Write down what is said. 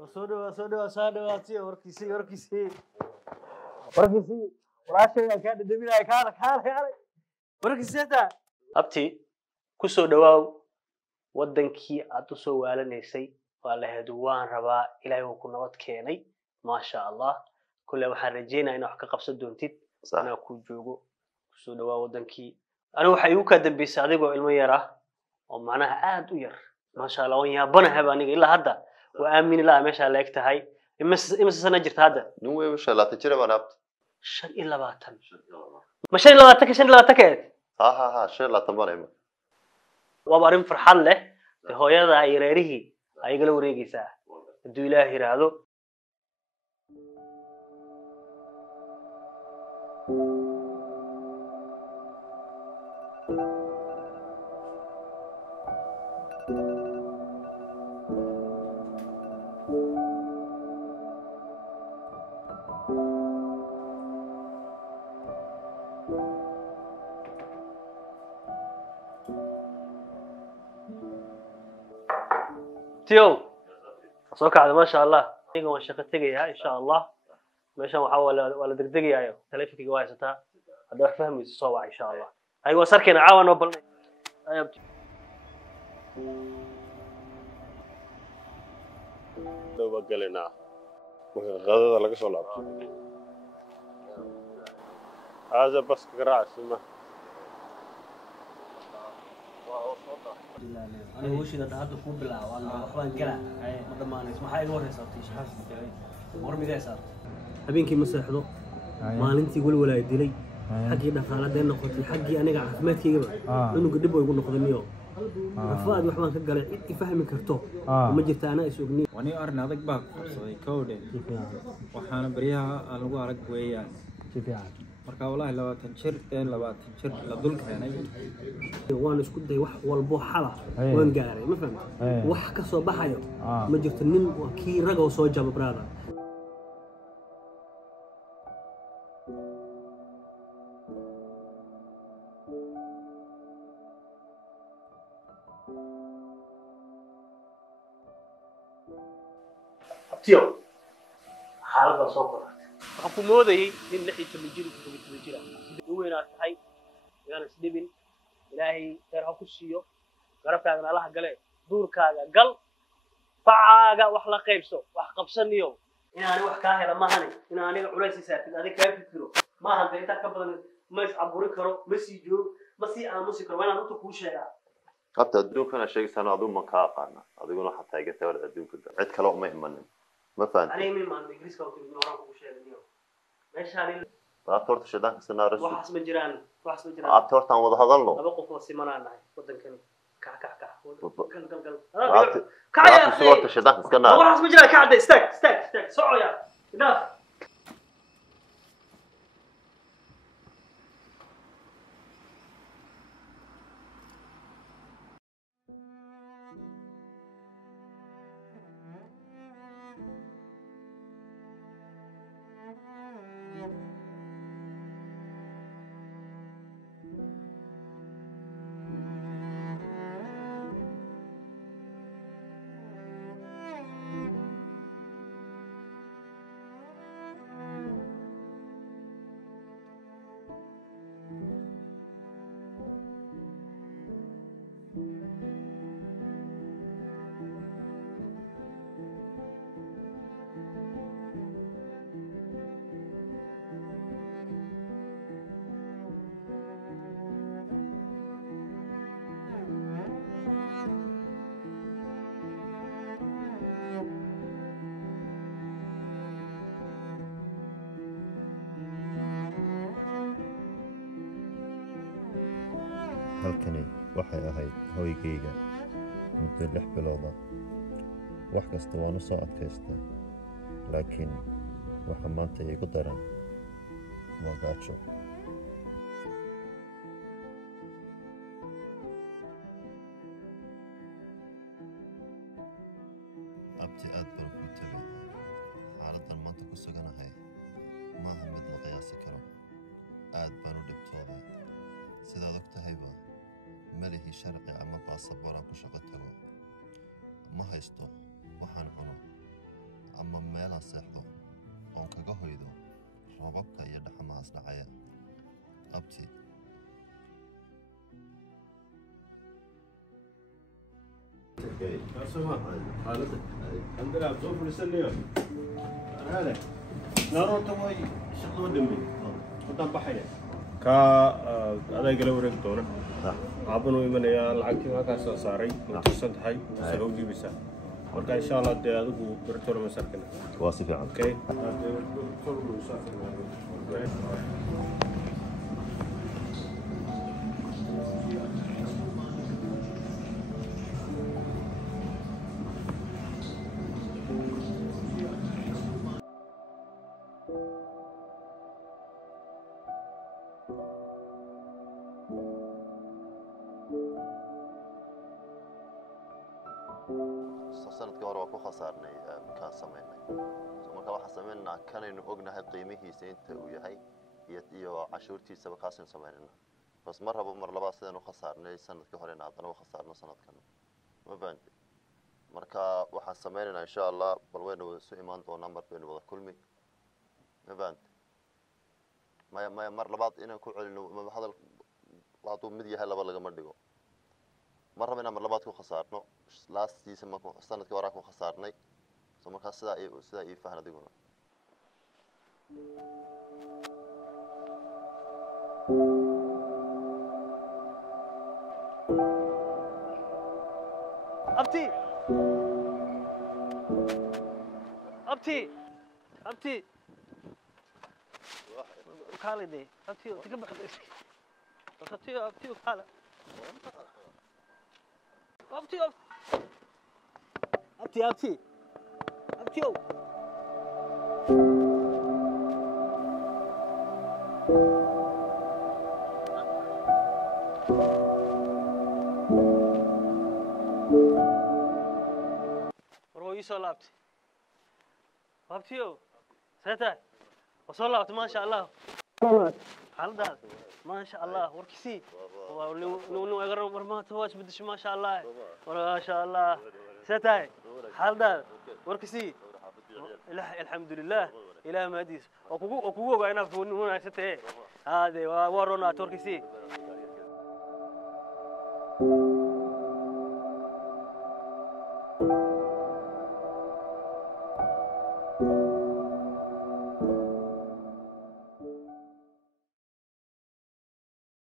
وصلوا وركيسي وركيسي وراشي كان دبينا كان وركيسي هذا abti ku soo dhawaaw wadankii aad u soo waalanaysay waa la heedu waan rabaa ilaahay uu ku nabad keenay maasha Allah kulli waxaan rajeynayaa in wax ka qabsan doontid ana ku joogo ku soo dhawaaw wadankii anigu waxa igu ka dambeysay adigoo ilmo yar ah oo macnaha aad u yar maasha Allah waan yaabanahay aniga ilaa hadda waa aamin ilaa meesha la egtahay imisa sana jirta hadda nin way u shalaata jira baan abta 25 ma 25 keed ha shalaata baan waa arin farxad leh hooyada ay reerihii ay gala wareegaysaa haduu ilaahay yiraahdo تيو صوك على ما شاء الله نيجا وشقتك إن شاء الله ما شاء الله ولا دقدقي أيوه تلفك جوايزتها هذا فهم يتصوع إن شاء الله أيوه صار كنا عاون وبل أيوه لو بقلنا غدا لك صلاة هذا بس قراءة سمع أنا وش إذا هذا كوب لا والله أخوان كلا ما ضمانيش ما حيقول هي صارت إيش حاسس مرمي ذا صار أبينك مسحضو ما أنتي قول ولا يدري حقي دخل ده نقطة حقي أنا قاعد ما تيجي إنه قد يبغى يقول نقطة مية فؤاد وحمان كقال يفهم كرتو وما جرت أنا يسوقني وأنا أرنا ذاك بق صدق كودين وحنا بريها أنا وارق ويا marka wallahi 20 jir la dul keenay waan isku day wax walbo xala waan gaaray ma fahmay wax ka soo baxayo ma jirto nin kii rag oo soo jabo brada abtiyo xaalada soo koray waxaan ku moodayay in 16 jir وين أتحي يعني سدبين إلهي ترى كوسيو قربت أنا الله قلي دور كاجا قل فعاجا وحلا قيبسو وحقبسني يوم إن أنا وحكاهي لما هني إن أنا عريسي ساتين هذا كيف تفكروا ما هن ده تكبر ما يسعبوري كرو مسيجو مسي أنا مسيكر وين أنا تقول شيء قبل الدوك أنا شيء سنة أظن مكاقنا أظن حتى يجي تورد الدوك ده عد كلام ما يهمني ما فهمت أنا يمين ما إنجليز كوتي من وراهم كل شيء اليوم ماشي هني أتورت شدان سنارس وحسب الجيران أتورت عن وضع هذا الله أبقى قوة سيمانا ناي ودن كني كع يا أخي صورت شدان سنارس وحسب الجيران كعدة استك سعوا يا enough halkani waxay ahayd hoygayga muddo 6 bilood ah wax kasta waan u soo adkaystay laakiin waxa maanta igu daran waa gaajo aad baan u dhibtooday sidaad og tahayba malihii sharci ama baasaboor aan ku shaqo tago ma haysto waxaan cuno ama meelaan seexdo oon kaga hoydo roobabka iyo dhaxamahaas dhacaya abti عندنا بصوف السنة هذا نارو توي شغل دمي قدام بحية كا هذا يقول وريك دونا عبنو يمنيا العكتي ما كان صاري متصل هاي سلوكي بس marka insha Allah de adigu bartoro ma sarkana waa si fiican okay sanadkii hore waa ku khasaarnay kaan samaynay marka waxaan samaynaa kanaynu ognahay qiimihiisa inta uu yahay iyo cashuurtiisaba kaasaynu samaynayna bas mar rabo mar labaad sidaynu khasaarnay sanadkii horena haddana u khasaarno sanadkan ma fahanti marka waxaan samaynaynaa insha allah bal waynu isu imaan doonaa mar baynu wada kulmi ma fahanti maya mar labaad inaan ku celino hadal hadduu mid yahay laba lagama dhigo mar rabo inaan mar labaad ku khasaarno laastiisa markuu sanadkii horaa ku khasaarnay so markaa sidaa ii fahan adiguna abti abti abti kaalide abti tika baxday abti kaala abti abti abti abti صلابت وابتيو سيتا وصلابت ما شاء الله حالدال ما شاء الله وركسي ونو يقرب ما تواش بدش ما شاء الله ما شاء الله سيتا حالدال وركسي الحمد لله إلى ما ديس وكوكو أنا في نونا سيتا هذا ورونا توركسي Thank you.